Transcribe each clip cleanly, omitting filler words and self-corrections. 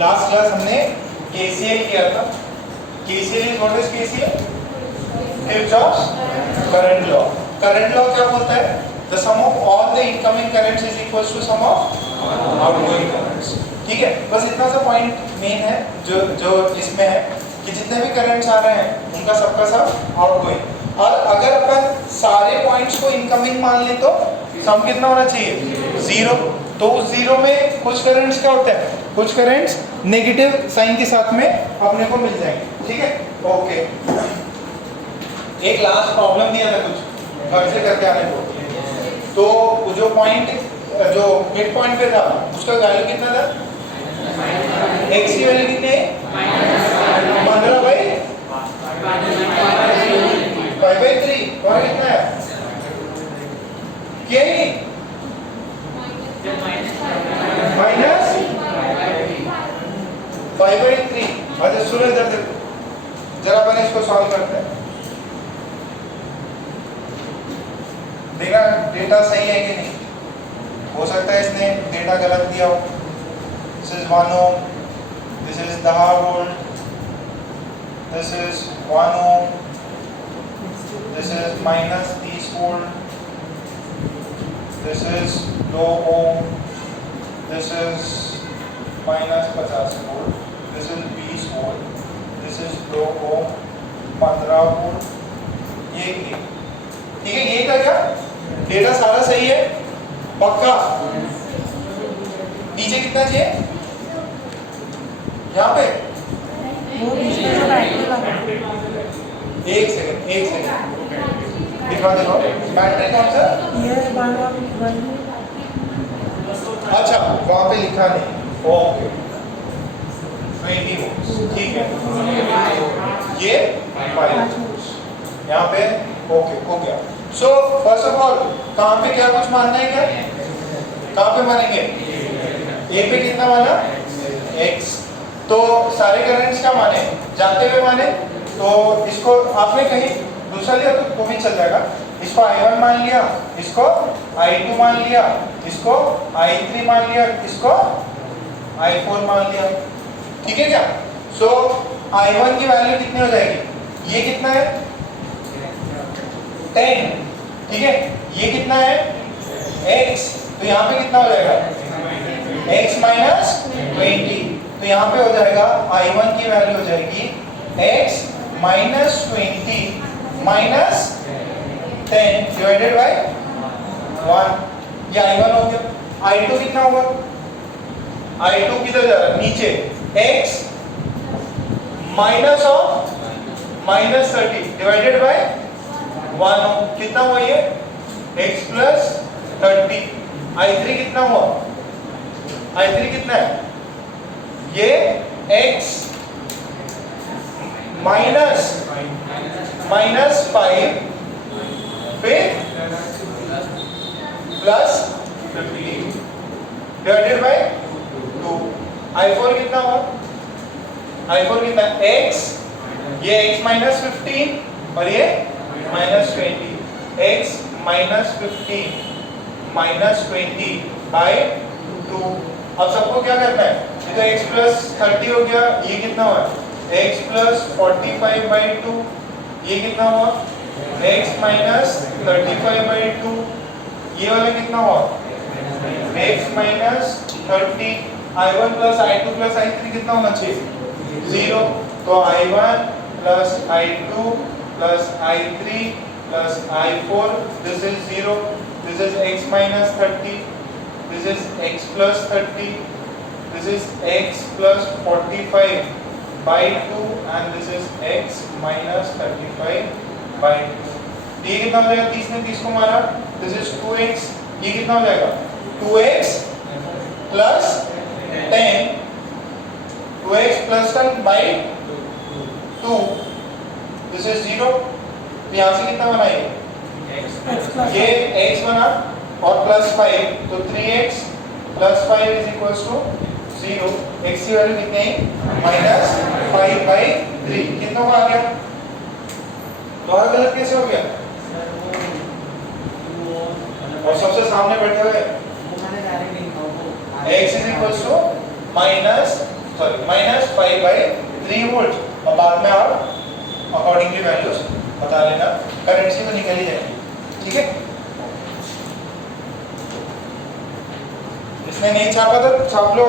Last class हमने KCL किया था। KCL is what is KCL? Kirchhoff current law. Current law क्या बोलता है? The sum of all the incoming currents is equal to sum of outgoing currents. ठीक है, बस इतना सा पॉइंट मेन है जो इसमें है कि जितने भी करंट्स आ रहे हैं उनका सबका सब आउटगोइंग। और अगर अपन सारे पॉइंट्स को इनकमिंग मान लें तो सम कितना होना चाहिए? जीरो। तो उस जीरो में कुछ करंट्स क्या होते हैं? कुछ करंट्स नेगेटिव साइन के साथ में अपने को मिल जाएंगे। ठीक है, ओके। एक लास्ट प्रॉब्लम दिया था कुछ घर से करके आने को, तो जो पॉइंट जो मिड पॉइंट पे था उसका वैल्यू कितना था? x की वैल्यू कितनी है? 15/5/3। और कितना है? क्या है? -5/3। अच्छा सुनो इधर देखो, जरा अपन इसको सॉल्व करते हैं, देखा डेटा सही है कि नहीं। हो सकता है इसने डेटा गलत दिया हो। This is 1 ohm, this is 10 volt, this is 1 ohm, this is -30 volt, this is 2 ohm, this is -50 volt, this is 20 volt, this is 2 ohm, 15 volt। ये ठीक है, ये था क्या? डेटा सारा सही है पक्का? नीचे कितना चाहिए? यहाँ पे एक सेकंड दिखा देखो, बैटरी कौन सा? अच्छा वहां पे लिखा नहीं, ओके 20 volts। ठीक है, ये 5 volts यहाँ पे, ओके हो गया। सो फर्स्ट ऑफ ऑल कहाँ पे क्या कुछ मानना है? क्या कहाँ पे मानेंगे? ए पे कितना माना? x। तो सारे करंट्स क्या माने? जाते हुए माने। तो इसको आपने कहीं दूसरा लिया तो भी चल जाएगा। इसको I1 मान लिया, इसको I2 मान लिया, इसको I3 मान लिया, इसको I4 मान लिया। ठीक है क्या? सो I1 की वैल्यू कितनी हो जाएगी? ये कितना है? 10। ठीक है, ये कितना है? x। तो यहाँ पे कितना हो जाएगा? x - 20। तो यहाँ पे हो जाएगा I1 की वैल्यू हो जाएगी x - 20 - 10 डिवाइडेड बाय 1। ये I1 हो गया। I2 कितना होगा? I2 किधर जा रहा है? नीचे। x minus of -30 divided by 1 कितना हुआ? ये x + 30। I3 कितना हुआ? I3 कितना है? ये x माइनस -5 फिर प्लस 15 डिवाइडेड बाय 2। I4 कितना हुआ? I4 कितना? x, ये x - 15 और ये -20। x - 15 -20 by 2। अब सबको क्या करना है? ये तो x + 30 हो गया, ये कितना हुआ? x + 45/2। ये कितना हुआ? x - 35/2। ये वाला कितना हुआ? x - 30। I1 + I2 + I3 कितना होना चाहिए? 0। तो I1 + I2 + I3 + I4, this is 0, this is x - 30, this is x + 30, this is x + 45/2 and this is x - 35/2। ये कितना हो जाएगा? 30 ने 30 को मारा, this is 2x। ये कितना हो जाएगा? 2x + 10, 2x + 10/2, this is 0। तो यहाँ से कितना बना? ये x बना और +5, तो 3x + 5 = 0। x की वैल्यू कितनी है? -5/3। कितना आ गया? दोबारा गलत कैसे हो गया? और सबसे सामने बैठे हुए x = सॉरी -5/3 वोल्ट। और बाद में आप अकॉर्डिंगली वैल्यूज बता लेना, करंट से तो निकल ही जाएगी, ठीक है। इसने नहीं छापा तो छाप लो।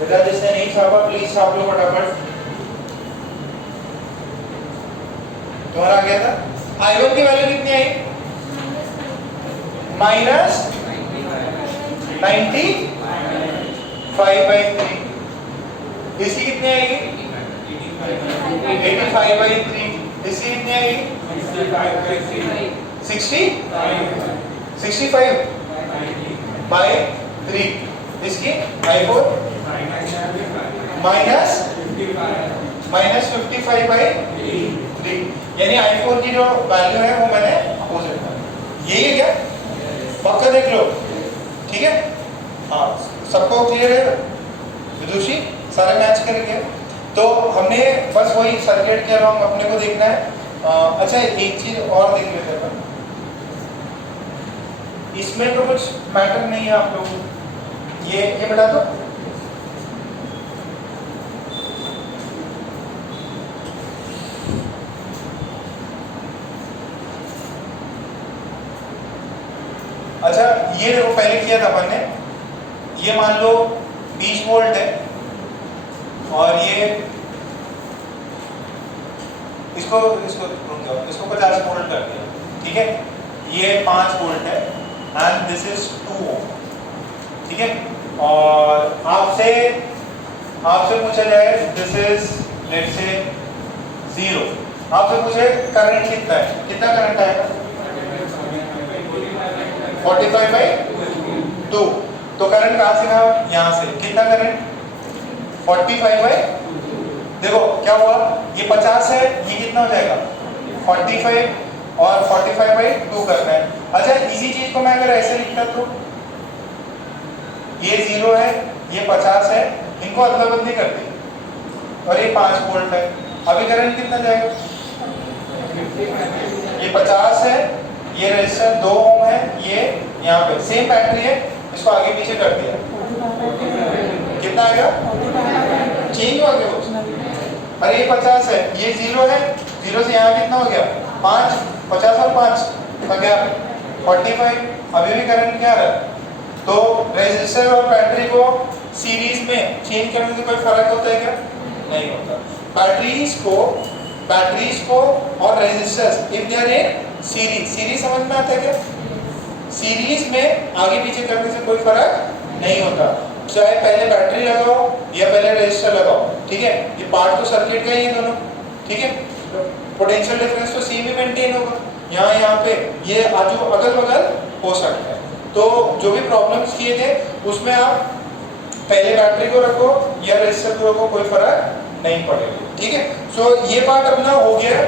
बेटा जिसने नहीं छापा प्लीज छाप लो फटाफट। तुम्हारा आ गया था। I1 की वैल्यू कितनी आई? -95/3। इसकी कितनी आएगी? 85/3। इसकी कितनी आएगी? 65/3। इसकी I4 -55/3। यानी I4 की जो वैल्यू है वो मैंने अपोजिट कर, यही है क्या? पक्का देख लो, ठीक है। हाँ सबको क्लियर है विदुषी, सारे मैच करेंगे। तो हमने बस वही सर्किट के अलावा अपने को देखना है। अच्छा एक चीज और देख लेते हैं, इसमें तो कुछ मैटर नहीं है आप लोग, ये बता दो। अच्छा ये देखो पहले किया था अपन ने, ये मान लो 20 वोल्ट है और ये इसको 50 वोल्ट कर दिया, ठीक है। ये 5 वोल्ट है एंड दिस इज 2 ओम, ठीक है। और आपसे पूछा जाए दिस इज लेट्स से 0, आपसे पूछे करंट कितना है, कितना करंट आएगा? 45/2। तो करंट कहां से था? यहां से। कितना करंट? 45/, देखो क्या हुआ, ये 50 है, ये कितना हो जाएगा? 45 और 45/2 करना है। अच्छा इसी चीज को मैं अगर ऐसे लिखता तो ये 0 है, ये 50 है, इनको अदला बदली कर दी और ये 5 वोल्ट है। अभी करंट कितना जाएगा? ये 50 है, ये रेजिस्टर 2 ओम है, ये यहाँ पे सेम बैटरी है, इसको आगे पीछे कर दिया, कितना आएगा? चेंज हो गया। अरे ये 50 है, ये 0 है, 0 से यहाँ कितना हो गया? 5, 50 और 5 का क्या? 45। अभी भी करंट क्या रहा? तो रेजिस्टर और बैटरी को सीरीज में चेंज करने से कोई फर्क होता है क्या? नहीं होता। बैटरीज को और resistors if they are in series समझ में आता है क्या? सीरीज में आगे पीछे करने से कोई फर्क नहीं होता, चाहे पहले बैटरी लगाओ या पहले रेजिस्टर लगाओ, ठीक है। ये पार्ट तो सर्किट का ही है दोनों, ठीक है। पोटेंशियल डिफरेंस तो सेम ही मेंटेन होगा, यहाँ पे ये आजू अगल बगल हो सकता है। तो जो भी प्रॉब्लम्स किए थे उसमें आप पहले बैटरी को रखो या रेजिस्टर को रखो, कोई फर्क नहीं पड़ेगा, ठीक है। सो ये पार्ट अपना हो गया।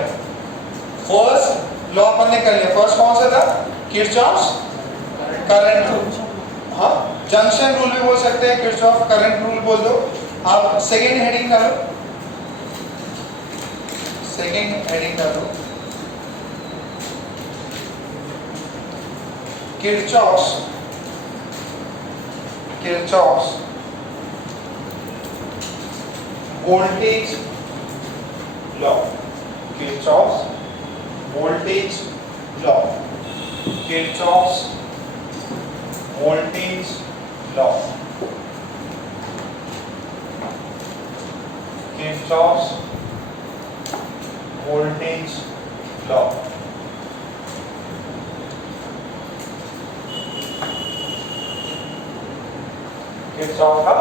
फर्स्ट लॉ अपन ने कर लिया। फर्स्ट कौन सा था? किरचॉफ्स करंट रूल, हाँ जंक्शन रूल भी बोल सकते हैं, किरचॉफ करंट रूल बोल दो आप। सेकेंड हेडिंग डालो, Kirchhoff's voltage law, Kirchhoff's voltage law, Kirchhoff's voltage law, Kirchhoff's voltage law. Kirchhoff का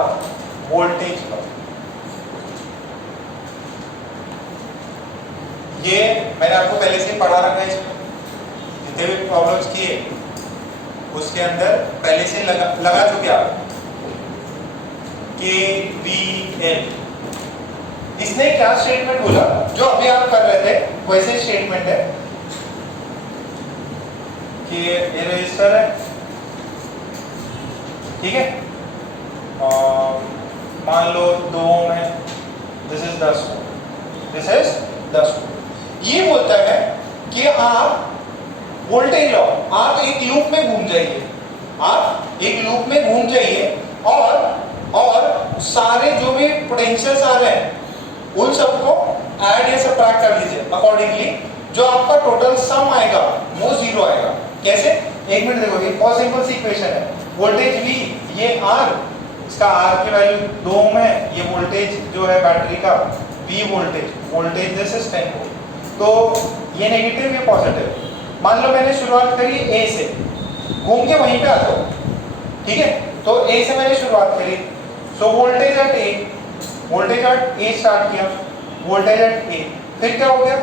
वोल्टेज लॉ, ये मैंने आपको पहले से ही पढ़ा रखा है। इसमें जितने भी प्रॉब्लम्स किए उसके अंदर पहले से लगा चुके आप। KVL, इसने क्या स्टेटमेंट बोला जो अभी आप कर रहे थे वैसे स्टेटमेंट है कि ये रजिस्टर है, ठीक है। मान लो 2 ओम है, दिस इज 10 ओम, ये बोलता है कि आप वोल्टेज लॉ, आप एक लूप में घूम जाइए, आप एक लूप में घूम जाइए और सारे जो भी पोटेंशियल्स आ रहे हैं उन सबको ऐड या सबट्रैक्ट कर दीजिए अकॉर्डिंगली, जो आपका टोटल सम आएगा वो जीरो आएगा। कैसे? एक मिनट देखो, ये बहुत सिंपल सी इक्वेशन है। वोल्टेज V, ये R, इसका R की वैल्यू 2 ओम है, ये वोल्टेज जो है बैटरी का V voltage this is 10 volt. तो ये नेगेटिव, ये पॉजिटिव। मान लो मैंने शुरुआत करी A से, घूम के वहीं पे आता हूँ, ठीक है? तो A से मैंने शुरुआत करी, so voltage at A start किया, वोल्टेज एट A, फिर क्या हो गया?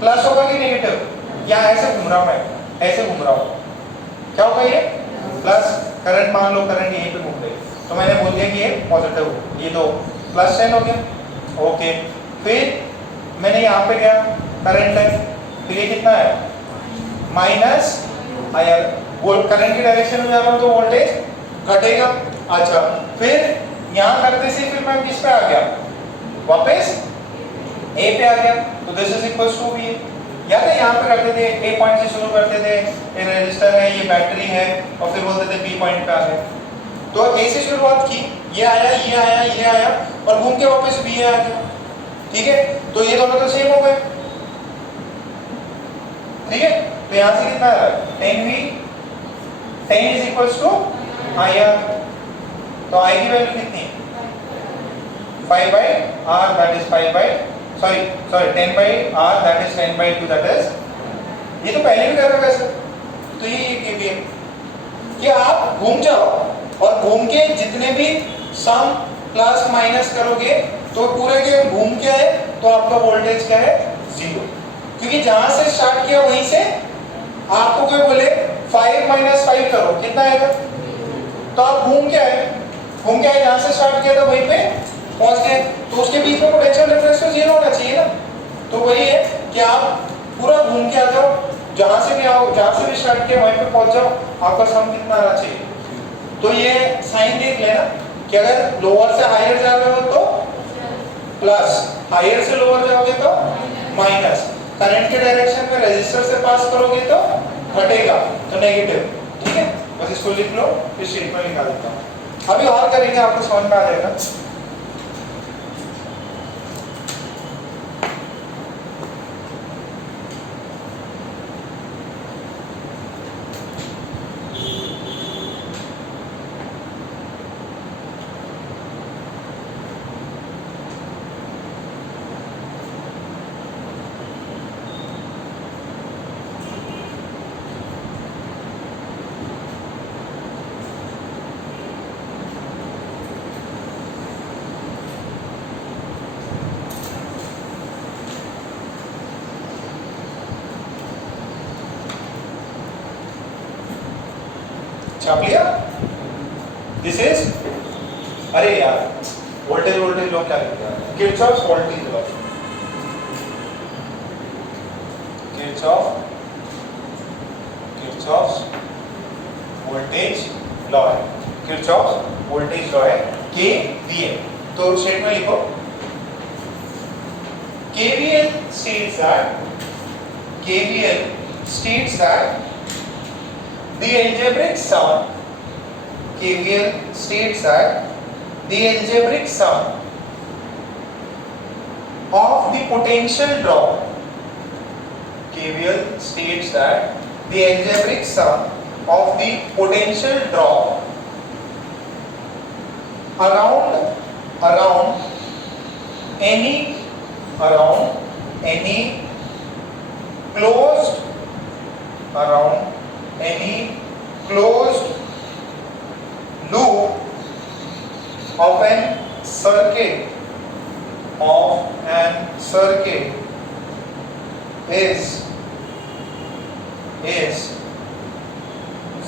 प्लस होगा कि नेगेटिव? या ऐसे घूम रहा हूं मैं, ऐसे घूम रहा हूं, क्या होगा ये? प्लस। करंट, मान लो करंट यहीं पे घूम रही, तो मैंने बोल दिया कि ये पॉजिटिव हो, ये तो प्लस 10 हो गया। ओके, फिर मैंने यहाँ पे गया, करंट है, फिर ये कितना है? माइनस आया, करंट की डायरेक्शन में जा रहा हूँ तो वोल्टेज घटेगा। अच्छा, फिर यहाँ करते से फिर मैं किस पे आ गया? वापस A पे आ गया, तो this is equals to V। याद है यहाँ पे करते थे A पॉइंट से शुरू करते थे, ये रेजिस्टर है, ये बैटरी है, और फिर बोलते थे B पॉइंट पे आ गए। तो A से शुरुआत की, ये आया, ये आया, ये आया, और घूम के वापस B आ गया, ठीक है? तो ये दोनों तो सेम हो गए, ठीक है? तो यहाँ से कितना आ रहा है? 10V, 10 is equals to IR। तो I की वैल्यू कितनी है? 5 by R, that is 5 by sorry 10 by R, that is 10 by 2, that is, ये तो पहले भी कर रहे वैसे। तो ये भी है कि आप घूम जाओ और घूम के जितने भी सम प्लस माइनस करोगे तो पूरे के घूम के आए तो आपका वोल्टेज क्या है? जीरो। क्योंकि जहां से स्टार्ट किया वहीं से आपको कोई बोले 5 - 5 करो, कितना आएगा? तो आप घूम के आए जहां से स्टार्ट किया था वहीं पे पहुंच गए, तो उसके बीच में पोटेंशियल डिफरेंस तो जीरो होना चाहिए ना। तो वही है कि आप पूरा घूम के आ जाओ, जहां से भी आओ, जहां से भी स्टार्ट किया वहीं पे पहुंच जाओ, आपका सम कितना आना चाहिए? तो ये साइन देख लेना कि अगर लोअर से हायर जा रहे हो तो प्लस, हायर से लोअर जाओगे तो माइनस, करंट के डायरेक्शन में रेजिस्टर से पास करोगे तो घटेगा, तो नेगेटिव, ठीक है? बस इसको लिख लो, फिर शीट में लिखा देता हूँ। अभी और करेंगे, आपको समझ में आ जाएगा। छाप लिया? दिस इज, अरे यार वोल्टेज लॉ क्या लिखा है? Kirchhoff's voltage law, Kirchhoff's voltage law है, किरचॉफ्स वोल्टेज लॉ है, KVL। तो स्टेटमेंट लिखो, KVL states that the algebraic sum, KVL states that the algebraic sum of the potential drop, KVL states that the algebraic sum of the potential drop around any closed loop of an circuit is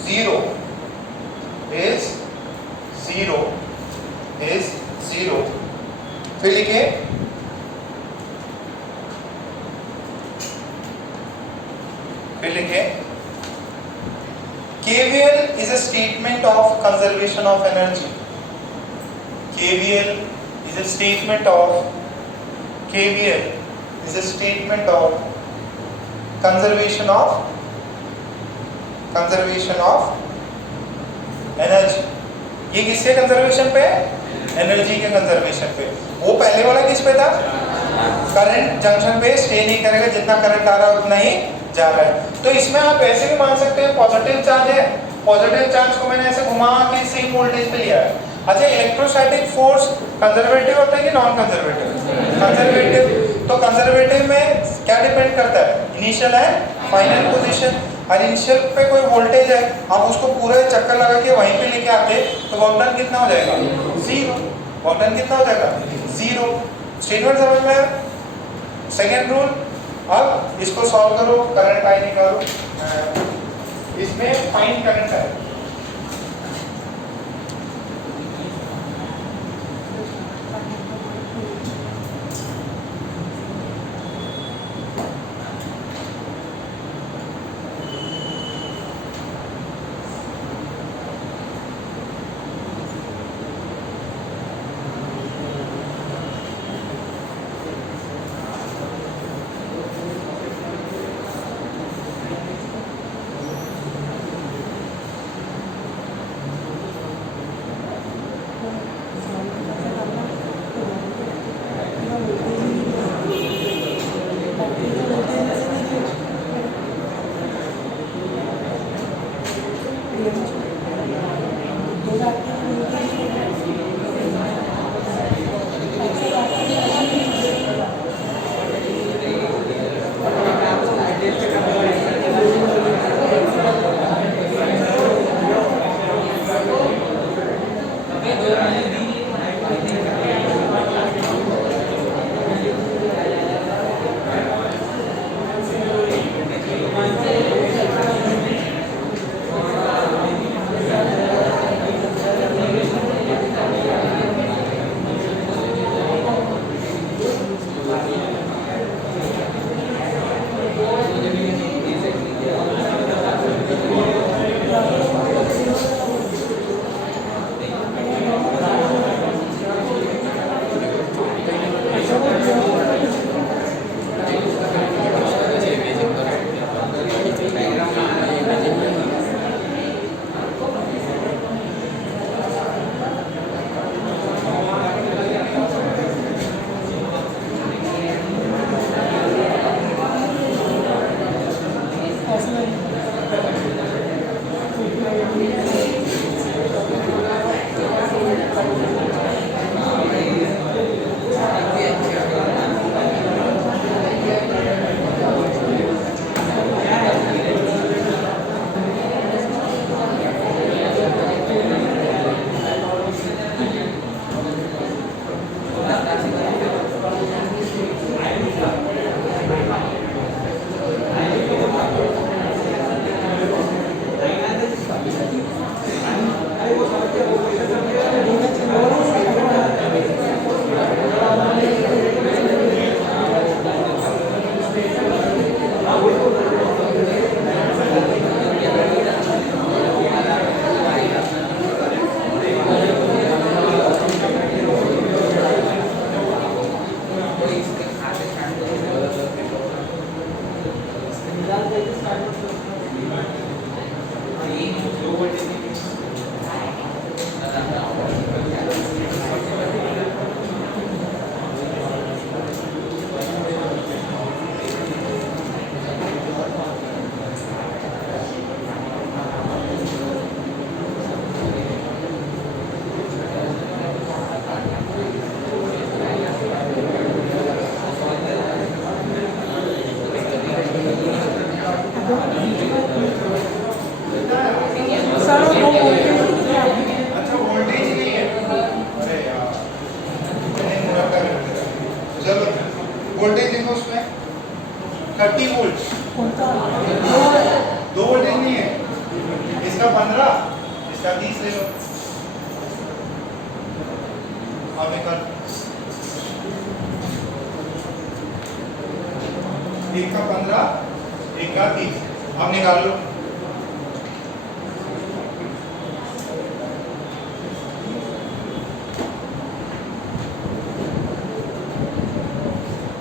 zero, फिर लिखिए KVL is a statement of conservation of energy. KVL is a statement of conservation of conservation of energy. ये किसके conservation पे? Energy के conservation पे। वो पहले वाला किस पे था? करंट जंक्शन पे स्टे नहीं करेगा, जितना करंट आ रहा है उतना ही जा रहा है। तो इसमें आप ऐसे भी मान सकते हैं पॉजिटिव चार्ज है, पॉजिटिव चार्ज को मैंने ऐसे घुमा के सेम वोल्टेज पे लिया है। अच्छा, इलेक्ट्रोस्टैटिक फोर्स कंजर्वेटिव होता है कि नॉन कंजर्वेटिव? कंजर्वेटिव। तो कंजर्वेटिव में क्या डिपेंड करता है? Initial and final position. और इनिशियल पे कोई वोल्टेज है, आप उसको पूरा चक्कर लगा के वहीं पे लेके आते तो वर्क डन कितना हो जाएगा? जीरो। वर्क डन कितना हो जाएगा? जीरो। स्टेटमेंट समझ में आया? Second rule. अब इसको सॉल्व करो, करंट आई निकालो। इसमें फाइंड करंट है। वोल्टेज देखो उसमें 30 वोल्ट, दो वोल्टेज नहीं है, इसका 15, इसका 30 ले लो। अब निकाल, एक का 15, एक का 30, अब निकाल लो।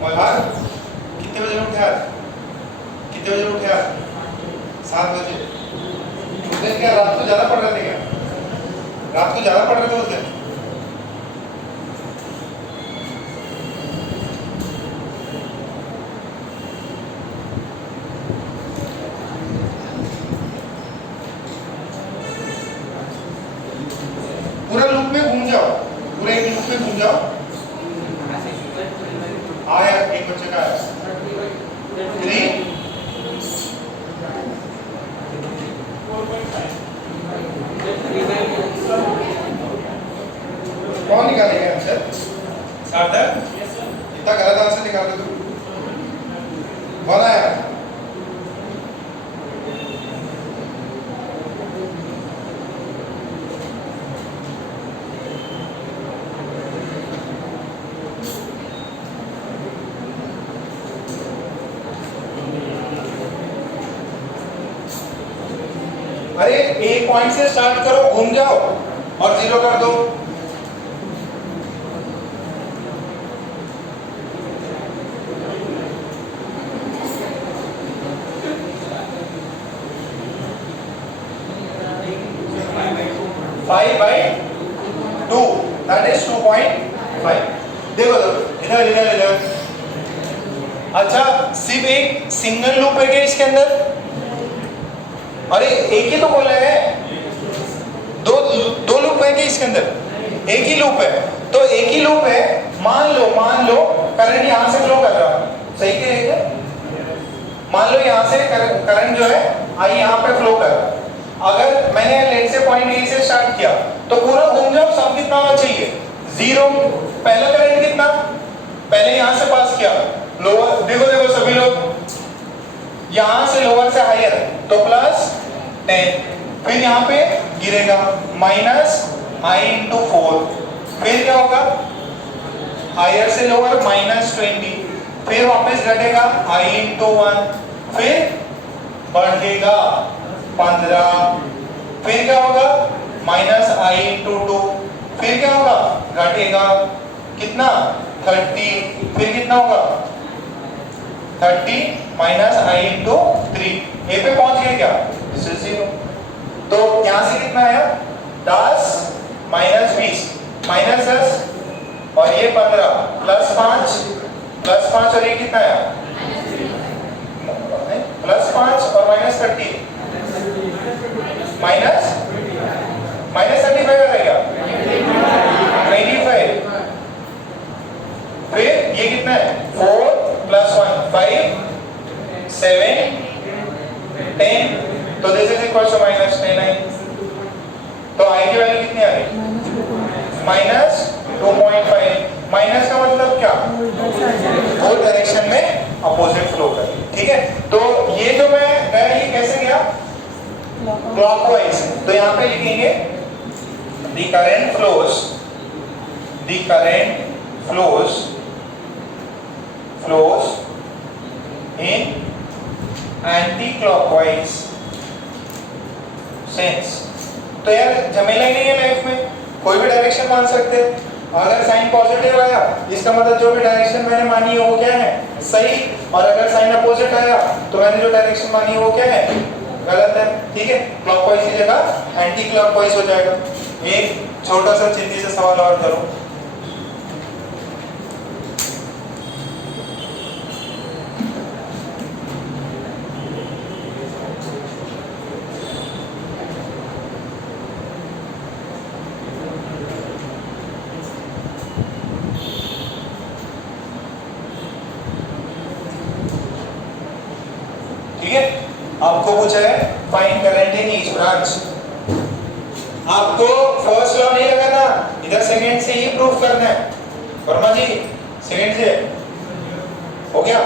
मल्हार कितने बजे उठे आज? कितने बजे उठे आज? 7 बजे। दिन क्या रात को ज्यादा पढ़ रहे थे क्या? रात को ज्यादा पढ़ रहे थे उस दिन? पूरा लूप में घूम जाओ, पूरे एक लूप में घूम जाओ। आया एक बच्चे का 3 कौन निकालेगा आंसर? सार्थक? इतना गलत आंसर निकाल दे तू। कौन आया? अरे एक पॉइंट से स्टार्ट करो, घूम जाओ और 0 कर दो। That is 2.5। देखो इधर इधर इधर। अच्छा सिर्फ एक सिंगल लूप है क्या इसके अंदर? अरे एक ही तो बोल रहे हैं, दो लूप है क्या इसके अंदर? एक ही लूप है। तो एक ही लूप है, मान लो करंट यहां से फ्लो कर रहा है, सही है क्या? मान लो यहां से करंट जो है आई यहां पे फ्लो कर रहा है। अगर मैंने लेट से पॉइंट ए से स्टार्ट किया तो पूरा घूम जाओ, सम कितना होना चाहिए? 0। पहला करंट कितना? पहले यहां से पास किया, लोअर देखो सभी लोग यहां से लोअर से हायर तो प्लस 10, फिर यहां पे गिरेगा माइनस i इंटू 4, फिर क्या होगा? हायर से लोअर माइनस 20, फिर वापस घटेगा i इंटू 1, फिर बढ़ेगा 15, फिर क्या होगा? माइनस i इंटू 2, फिर क्या होगा? घटेगा कितना? 30, फिर कितना होगा? 30 माइनस i इंटू 3, ए पे पहुंच गए क्या? 0। तो यहां से कितना आया? 10 माइनस 20 माइनस 10 और ये 15 प्लस 5 और ये कितना आया? प्लस 5 और माइनस 30 माइनस 35 रहेगा 25। फिर ये कितना है? 4 प्लस 1 5 7 10, तो this is equal to minus 10। तो i की वैल्यू कितनी आ गई? माइनस 2.5। माइनस का मतलब क्या? वो डायरेक्शन में अपोजिट फ्लो कर, ठीक है? तो ये जो मैं गया ये कैसे गया? क्लॉकवाइज। तो यहाँ पे लिखेंगे the current flows in anti-clockwise sense। तो यार झमेला ही नहीं है लाइफ में, कोई भी डायरेक्शन मान सकते हैं। अगर साइन पॉजिटिव आया इसका मतलब जो भी डायरेक्शन मैंने मानी है वो क्या है? सही। और अगर साइन अपोजिट आया तो मैंने जो डायरेक्शन मानी है वो क्या है? गलत है, ठीक है? क्लॉकवाइज की जगह एंटी क्लॉकवाइज हो जाएगा। एक छोटा सा चिंती से सवाल और करो। ठीक है, आपको पूछा है find current in each branch. आपको फर्स्ट लॉ नहीं लगाना, इधर सेकंड से ही प्रूफ करना है। वर्मा जी सेकंड से हो गया,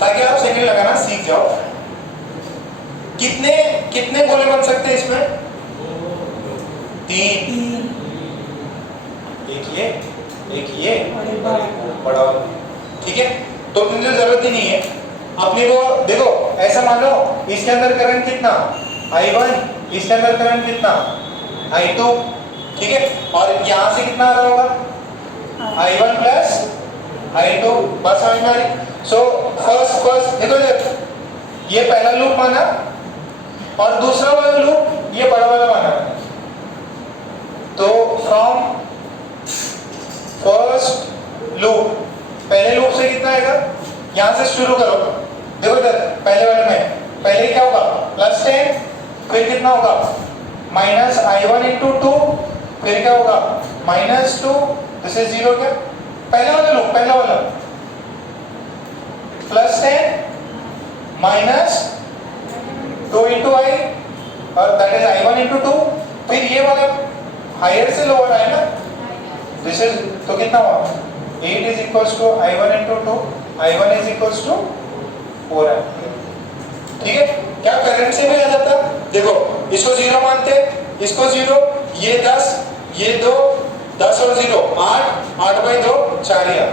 ताकि आप सेकंड लगाना सीख जाओ। कितने गोले बन सकते हैं इसमें? 3। एक ये बड़ा, ठीक है? तो मुझे जरूरत ही नहीं है। अपने को देखो ऐसा मान लो इसके अंदर करंट कितना? I1, इसके अंदर करंट कितना? I2, ठीक है? और यहां से कितना आ रहा होगा? I1 plus I2। बस समझ में आ रही? सो फर्स्ट देखो इधर ये पहला लूप माना और दूसरा वाला लूप ये बड़ा वाला माना। तो फ्रॉम फर्स्ट लूप, पहले लूप से कितना आएगा, यहां से शुरू करो। देखो इधर पहले वाले में पहले क्या होगा +10, फिर कितना होगा -i1 इंटू 2, फिर क्या होगा -2, दिस इज 0। क्या पहला वाला लूप, पहला वाला +10 -2 इंटू i और दैट इज i1 इंटू 2, फिर ये वाला हायर से लोअर आए ना, दिस इज, तो कितना हुआ 8 is equals to i1 into 2, i1 is equals to 4 ampere. ठीक है, क्या करंट से भी आ जाता, देखो इसको 0 मानते, इसको 0, ये 10, ये 2, 10 और 0 8, 8/2 4 या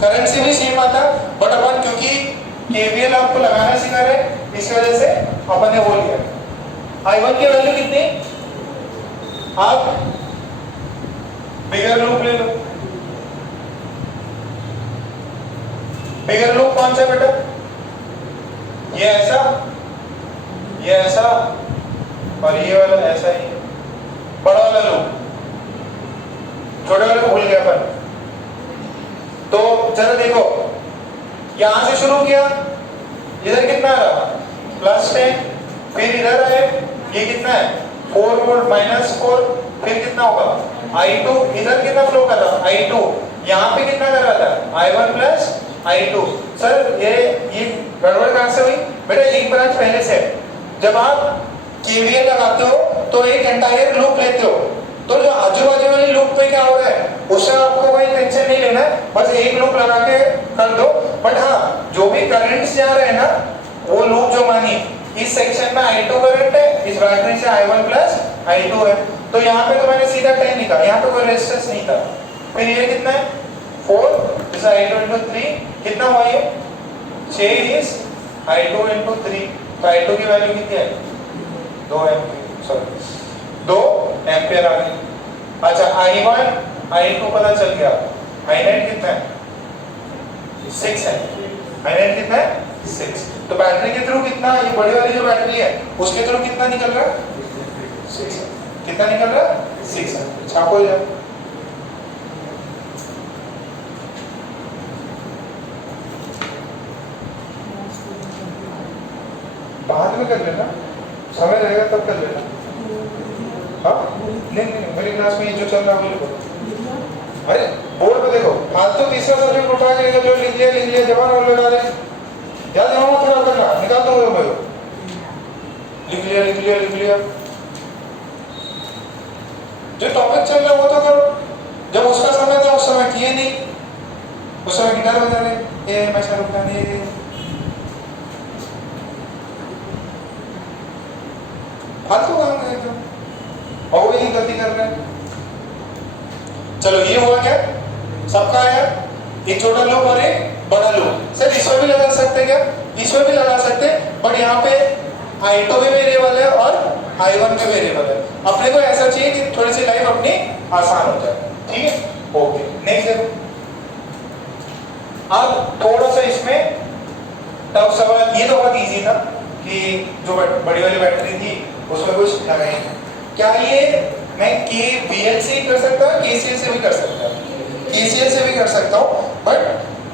करंट से भी सेम आता। बट अपन क्योंकि केवीएल आपको लगाना सिखा रहे इस वजह से अपन ने बोल दिया। i1 की वैल्यू कितनी, आप बिगर लूप ले लो। बिगर लूप कौन सा बेटा, ये ऐसा, ये ऐसा और ये वाला ऐसा ही। बड़ा वाला लूप, छोटे वाले को भूल गया अपन। तो चलो देखो यहां से शुरू किया, इधर कितना आ रहा +10, फिर इधर आए, ये कितना है 4 वोल्ट -4, फिर कितना होगा i2, इधर कितना फ्लो कर रहा i2, यहाँ पे कितना कर रहा था i1 प्लस i2। सर ये गड़बड़ कहां से हुई बेटा, एक ब्रांच पहले से। जब आप केवीएल लगाते हो तो एक एंटायर लूप लेते हो, तो जो आजू बाजू वाली लूप पे क्या हो रहा है उससे आपको कोई टेंशन नहीं लेना है, बस एक लूप लगा के कर दो। बट हाँ, जो भी करंट्स जा रहे हैं ना, वो लूप जो मानी इस सेक्शन में i2 करंट है, इस बैटरी से i1 प्लस i2 है, तो यहाँ पे तो मैंने सीधा 10 लिखा, यहाँ पे कोई रेजिस्टेंस नहीं था। फिर ये कितना है 4, इस i2 इंटू 3 कितना हुआ, ये 6 इज i2 इंटू 3, तो i2 की वैल्यू कितनी है 2 एम्पीयर, सॉरी 2 एम्पीयर आ गई। अच्छा i1 i2 पता चल गया, i9 कितना है 6 है, i9 कितना है 6। तो बैटरी के थ्रू कितना, ये बड़ी वाली जो बैटरी है उसके थ्रू कितना निकल रहा है 6, कितना निकल रहा है 6 है। छापो जाए, बाद में कर लेना, समय रहेगा तब कर लेना। हाँ नहीं नहीं, मेरी क्लास में ये जो चल रहा है वो लिखो। अरे बोर्ड पे देखो, फालतू तीसरा सब्जेक्ट उठा के जो लिख लिया जवान और लगा दे, याद है वो थोड़ा करना, निकाल दो मैं, लिख लिया। जो टॉपिक चल रहा है वो तो करो, जब उसका समय था उस समय किए नहीं, उस समय गिटार बजा रहे ए मैं शाहरुख खान ये, फालतू काम है एकदम, और वही गलती कर रहे हैं। चलो ये हुआ क्या, सबका आया, एक छोटा लूप और एक बड़ा लूप। सर इसमें भी लगा सकते क्या, इसमें भी लगा सकते, बट यहाँ पे i2 भी वेरिएबल है और i1 भी वेरिएबल है। अपने को ऐसा चाहिए कि थोड़ी सी लाइफ अपनी आसान हो जाए। ठीक है, ओके नेक्स्ट देखो। अब थोड़ा सा इसमें टफ सवाल, ये तो बहुत इजी था कि जो बड़ी वाली बैटरी थी उसमें कुछ लगा ही, क्या ये मैं KVL से ही कर सकता हूँ, KCL से भी कर सकता हूँ, KCL से भी कर सकता हूँ, बट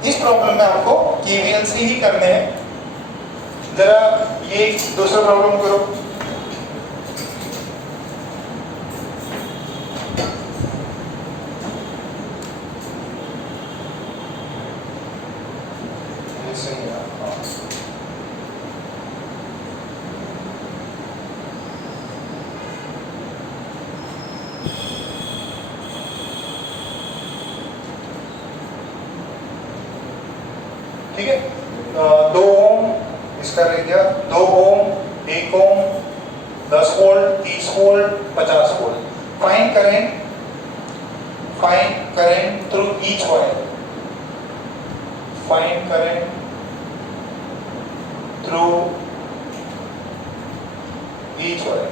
इस प्रॉब्लम में आपको KVL से ही करने हैं। जरा ये दूसरा प्रॉब्लम करो। ठीक है, 2 ओम इसका रह गया, 2 ओम, 1 ओम, 10 volt, 30 volt, 50 volt. Find current through each wire, find current through each wire,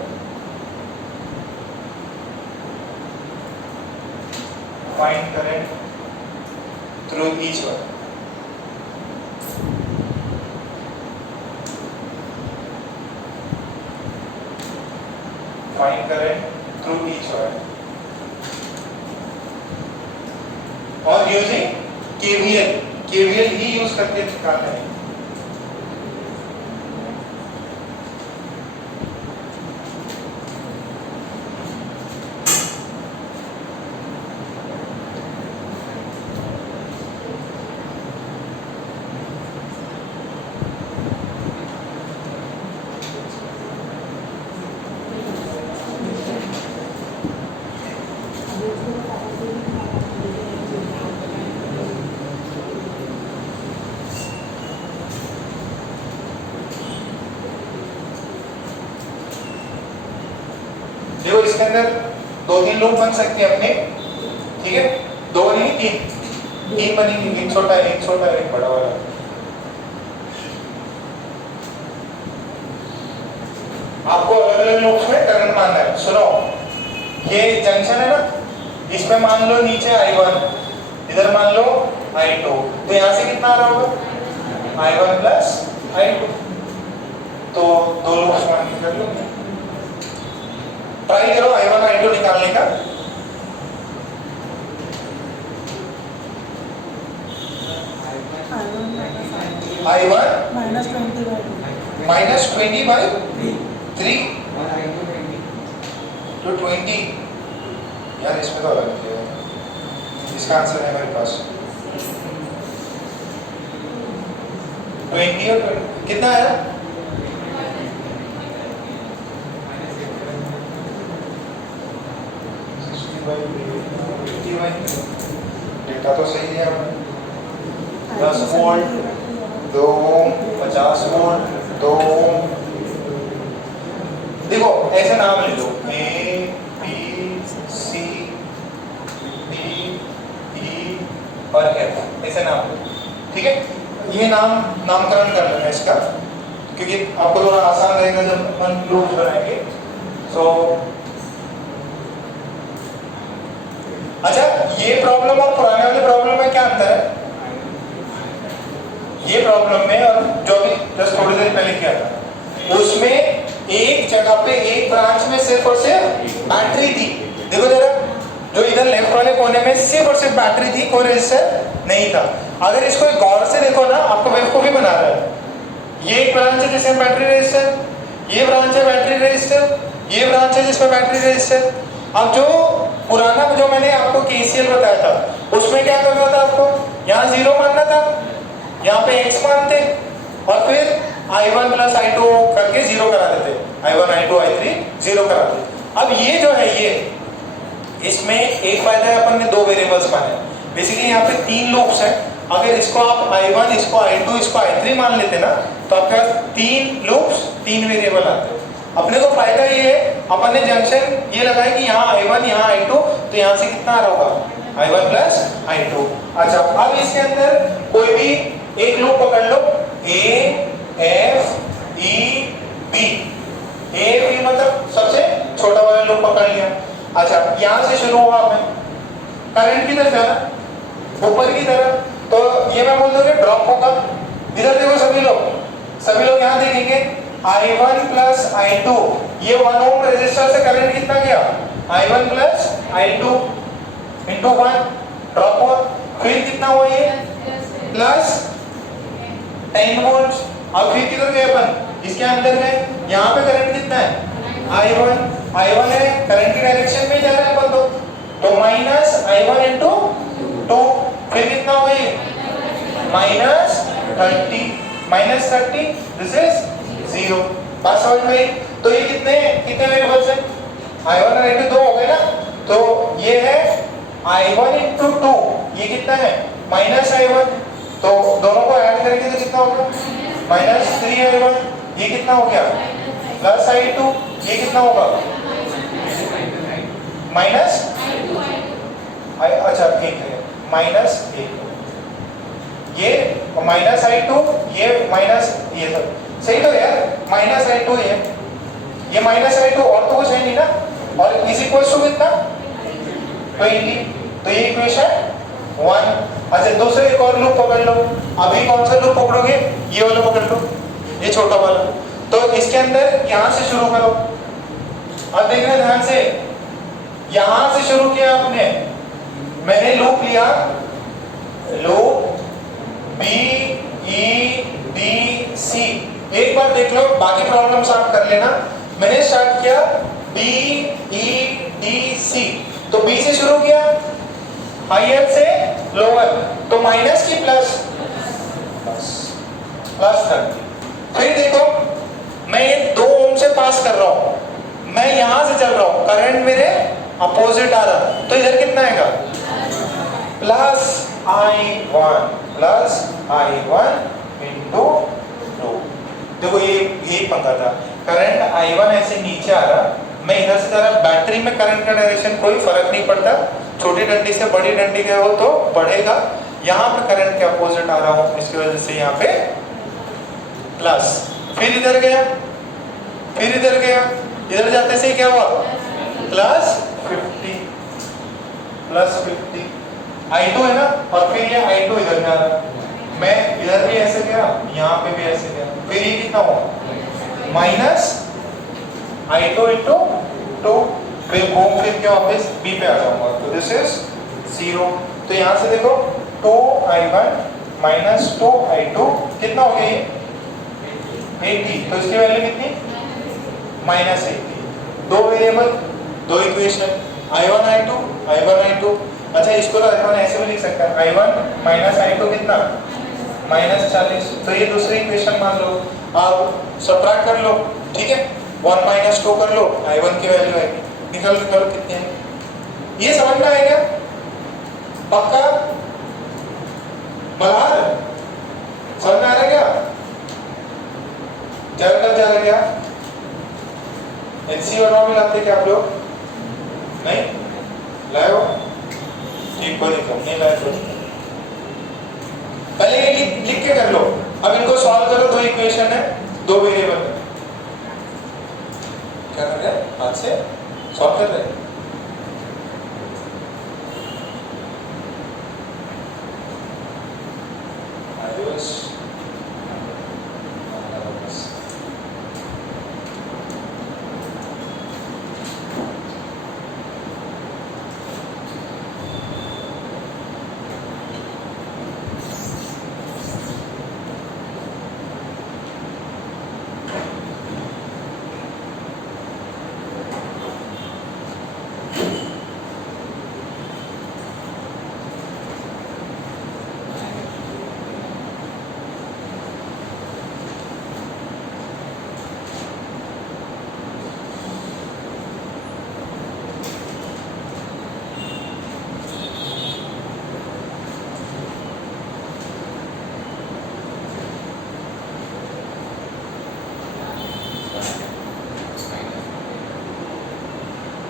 find current through each wire. Find current through each wire और यूजिंग केवीएल ही यूज करके निकालना है। देखो इसके अंदर 2-3 लूप बन सकते हैं अपने, ठीक है, 2 नहीं 3 बनेंगे, एक छोटा एक बड़ा वाला। आपको अलग अलग लूप्स में करंट मानना है। सुनो, ये जंक्शन है ना, इस पे मान लो नीचे I1, इधर मान लो I2, तो यहाँ से कितना आ रहा होगा I1 प्लस I2, तो 2 लूप्स मान के कर लो। ट्राई करो I1 I2 निकालने का। I1 -20/3 तो 20, यार इसमें तो अलग है, इसका आंसर है मेरे पास 20 और 20 कितना है? डेटा तो सही है, 10 वोल्ट 2 50 वोल्ट 2। देखो ऐसे नाम ले लो A B C D E और F, ऐसे नाम लो, ठीक है। ये नामकरण कर लेना इसका, क्योंकि आपको थोड़ा आसान रहेगा जब अपन लूप बनाएंगे। तो अच्छा, ये प्रॉब्लम और पुराने वाले प्रॉब्लम में क्या अंतर है? ये प्रॉब्लम में और जो भी जस्ट थोड़ी देर पहले किया था, उसमें एक जगह पे एक ब्रांच में सिर्फ और सिर्फ बैटरी थी। देखो जरा, जो इधर लेफ्ट वाले कोने में सिर्फ और सिर्फ बैटरी थी, कोई रेजिस्टर नहीं था। अगर इसको एक गौर से देखो ना, आपको बेवकूफी बना रहा है। ये एक ब्रांच है जिसमें बैटरी रेजिस्टर, ये ब्रांच है बैटरी रेजिस्टर, ये ब्रांच है जिसमें बैटरी रेजिस्टर। अब जो पुराना जो मैंने आपको केसीएल बताया था, उसमें क्या करना था आपको? यहाँ 0 मानना था, यहाँ पे x मानते और फिर I1 प्लस I2 करके 0 करा देते, I1 I2 I3 0 कराते। अब ये जो है, ये इसमें एक फायदा है, अपन ने 2 वेरिएबल्स माने। बेसिकली यहाँ पे 3 लूप्स हैं। अगर इसको आप I1, इसको I2, इसको I3 मान लेते ना, तो आपका 3 लूप्स 3 वेरिएबल आते। अपने को फायदा ये है, अपन ने जंक्शन ये लगाया कि यहाँ I1 यहाँ I2, तो यहाँ से कितना आ रहा होगा I1 प्लस I2। अच्छा, अब इसके अंदर कोई भी एक लूप पकड़ लो, A F E B। A F E मतलब सबसे छोटा वाला लूप पकड़ लिया। अच्छा, यहाँ से शुरू हुआ हमें करंट की तरफ जाना, ऊपर की तरफ, तो ये मैं बोल दूंगा ड्रॉप होगा। इधर देखो सभी लोग यहाँ देखेंगे I1 प्लस I2, ये 1 ओम रेजिस्टर से करंट कितना गया I1 plus I2 into 1, drop हुआ। फिर कितना हुआ ये प्लस 10 वोल्ट। अब फिर किधर गए अपन? इसके अंदर गए, यहाँ पे करंट कितना है I1 है, करंट की डायरेक्शन में जा रहा है अपन, तो माइनस I1 इंटू 2। फिर कितना हुआ ये -30, दिस इज 0। बात समझ में आई? तो ये कितने वेरिएबल्स हैं? I1 और I2 दो हो गए ना, तो ये है I1 इंटू 2, ये कितना है -I1, तो दोनों को ऐड करके तो कितना होगा -3I1। ये कितना हो गया प्लस I2, ये कितना होगा माइनस, अच्छा ठीक है, -1, ये -I2, ये माइनस, ये सब सही तो यार, -I2 ये -I2 और तो कुछ है नहीं ना, और इस इक्वल्स टू कितना 20, तो ये इक्वेशन 1। अच्छा, दूसरे एक और लूप पकड़ लो। अभी कौन सा लूप पकड़ोगे? ये वाला पकड़ लो, ये छोटा वाला। तो इसके अंदर यहाँ से शुरू करो, अब देखना ध्यान से, यहां से शुरू किया आपने, मैंने लूप लिया, loop B E D C. एक बार देख लो, बाकी प्रॉब्लम सॉल्व कर लेना। मैंने स्टार्ट किया बी ई डी सी, तो बी से शुरू किया, हायर से लोअर, तो माइनस की प्लस, प्लस 30। फिर देखो, मैं ये 2 ओम से पास कर रहा हूं, मैं यहां से चल रहा हूं, करंट मेरे अपोजिट आ रहा, तो इधर कितना आएगा, plus I1, plus I1 into 2। देखो ये पंखा था, करंट I1 ऐसे नीचे आ रहा, मैं इधर से जा रहा, बैटरी में करंट का डायरेक्शन कोई फर्क नहीं पड़ता, छोटी डंडी से बड़ी डंडी गए हो तो बढ़ेगा। यहाँ पे करंट के अपोजिट आ रहा हूँ, इसकी वजह से यहाँ पे प्लस, फिर इधर गया, फिर इधर गया, इधर जाते से क्या हुआ, प्लस 50, प्लस 50। I2 है ना, और फिर ये I2 इधर जा रहा, मैं इधर भी ऐसे गया, यहाँ पे भी ऐसे गया, फिर ये कितना हुआ, माइनस I2 इंटू 2, फिर घूम फिर के वापस B पे आ जाऊंगा, तो दिस इज 0। तो यहाँ से देखो 2I1 माइनस 2I2 कितना हो गया, 80, तो इसकी वैल्यू कितनी, minus 80। 2 variable, 2 equation, I1 I2, I1 I2। अच्छा, इसको तो I1 ऐसे भी लिख सकता है, I1 माइनस I2 कितना, माइनस 40। तो ये दूसरी इक्वेशन मान लो, आप सबट्रैक्ट कर लो, ठीक है, 1 माइनस 2 कर लो, I1 की वैल्यू आएगी, निकालो कितनी है। ये समझ में आएगा, पक्का मल्हार, समझ में आ रहा क्या, जा रहा क्या, एनसी और में लाते क्या आप लोग, नहीं लाए हो, एक बार नहीं लाए तो पहले ये लिख के कर लो। अब इनको सॉल्व करो, 2 इक्वेशन है, 2 वेरिएबल, क्या कर रहे हैं, हाथ से सॉल्व कर रहे हैं।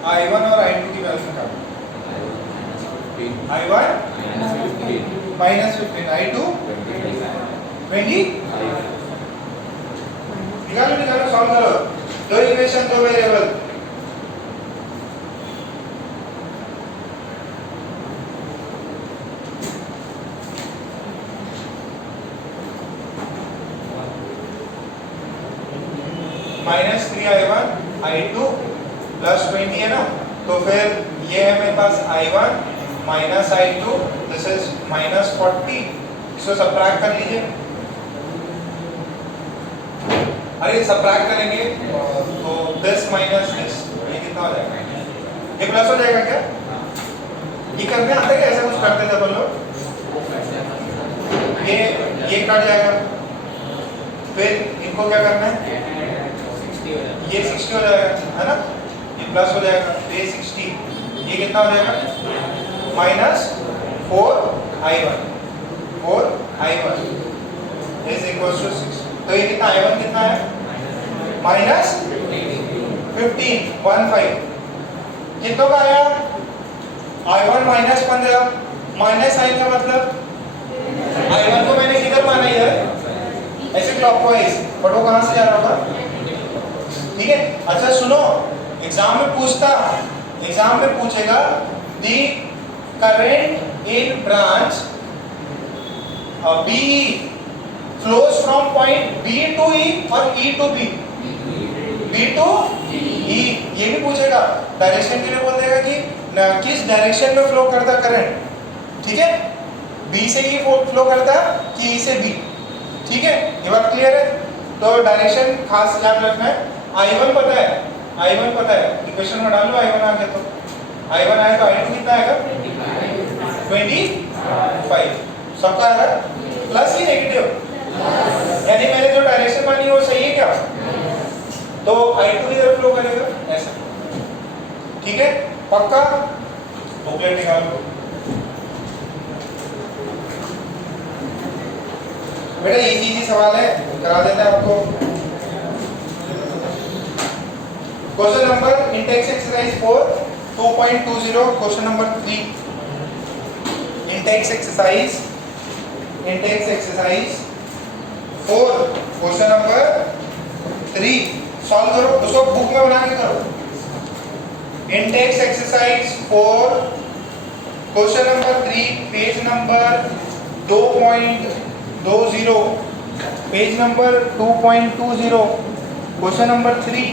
I1 और I2 की वैल्यू निकालो, I1 माइनस 15, I2 20, निकालो सॉल्व करो, 2 equation 2 variable, minus 3I1 I2 plus 20 है ना, तो फिर ये है मेरे पास I1 minus I2, this is minus 40, इसको सबट्रैक्ट कर लीजिए। अरे सबट्रैक्ट करेंगे तो दिस माइनस दिस, ये कितना हो जाएगा, ये प्लस हो जाएगा क्या, ये करने आता है, ऐसा कुछ करते थे अपन लोग, ये कट जाएगा, फिर इनको क्या करना है, ये 60 हो जाएगा, है ना, ये प्लस हो जाएगा, ये 60, ये कितना हो जाएगा, minus 4I1 is equal to 6। तो ये कितना, I1 कितना है, माइनस 15, कितनों का आया, I1 माइनस 15, माइनस साइन का मतलब I1 को मैंने किधर माना है, ऐसे क्लॉकवाइज, बट वो कहां से जा रहा होगा, ठीक है। अच्छा सुनो, एग्जाम में पूछेगा दी current in branch B flows from point B to E और E to B, B to ई ये भी पूछेगा, डायरेक्शन के लिए बोल देगा कि किस डायरेक्शन में फ्लो करता करंट, ठीक है, बी से ई फ्लो करता कि ई से बी, ठीक है, ये बात क्लियर है। तो डायरेक्शन खास ध्यान रखना है। I1 पता है, I1 पता है, इक्वेशन में डाल लो I1 आ गया, तो I1 आया तो I2 कितना आएगा 25, सबका आ रहा प्लस की नेगेटिव, यानी मैंने जो डायरेक्शन मानी वो सही है क्या, तो I2 इधर फ्लो करेगा ऐसा, ठीक है, पक्का। बुकलेट निकालो बेटा, इजी सवाल है, करा देते हैं आपको। Question number Intex exercise 4 2.20, question number 3, Intex exercise 4 question number 3 solve करो, उसको बुक में बना के करो। Intex exercise 4 question number 3 page number 2.20, page number 2.20, question number 3,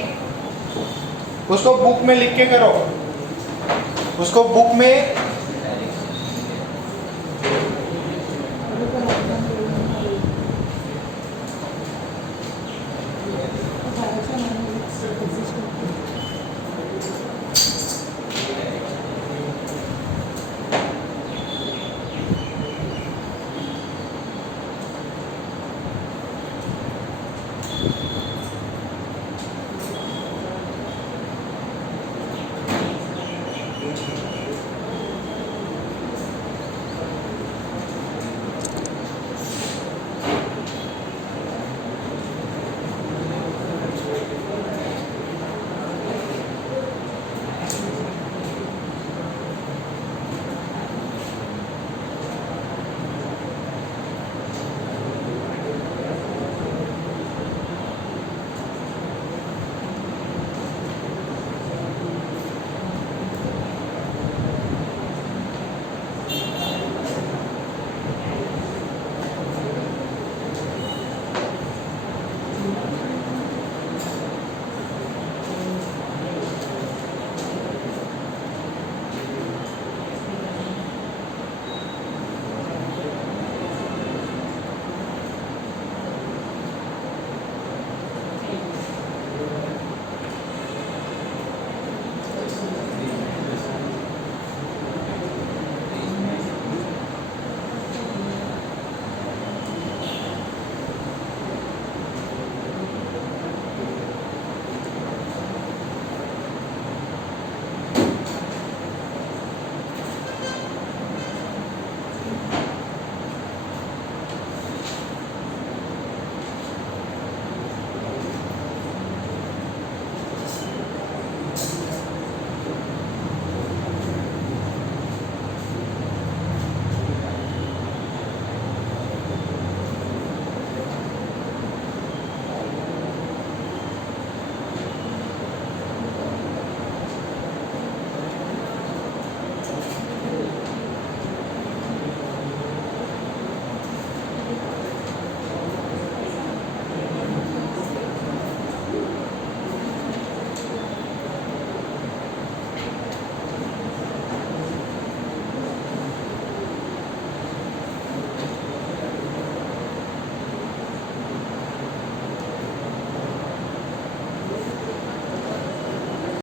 उसको बुक में लिख के करो, उसको बुक में